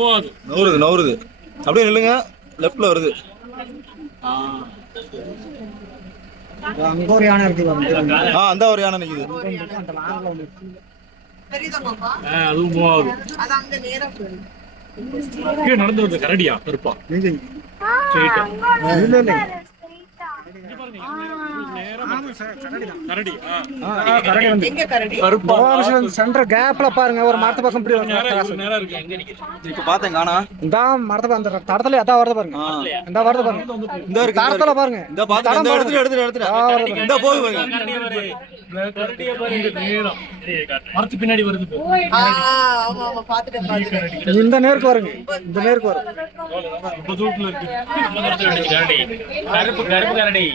போகாது. நவுறுது நவுறுது. அப்படியே நில்லுங்க. லெஃப்ட்ல வருது. அங்க ஒரு யானை இருக்கு. அந்த ஒரு யானை நிக்குது. அதுவும் போகாது. நடந்து வருது கரடியா கருப்பா. சென்டர் கேப்ல பாருங்க ஒரு மரத்து பக்கம் இப்ப பாத்தேன் காணா. இந்த மரத்து அந்த தடத்துல எதா வருது பாருங்க. இந்த வருது பாருங்க. இந்த தடத்துல பாருங்க. இந்த பாத்து இந்த எடுத்து இந்த போகுது பாருங்க. மரத்து பின்னாடி வருது. இந்த நேருக்கு வருங்க. இந்த நேருக்கு வரும். கருப்பு கருப்பு கரடி.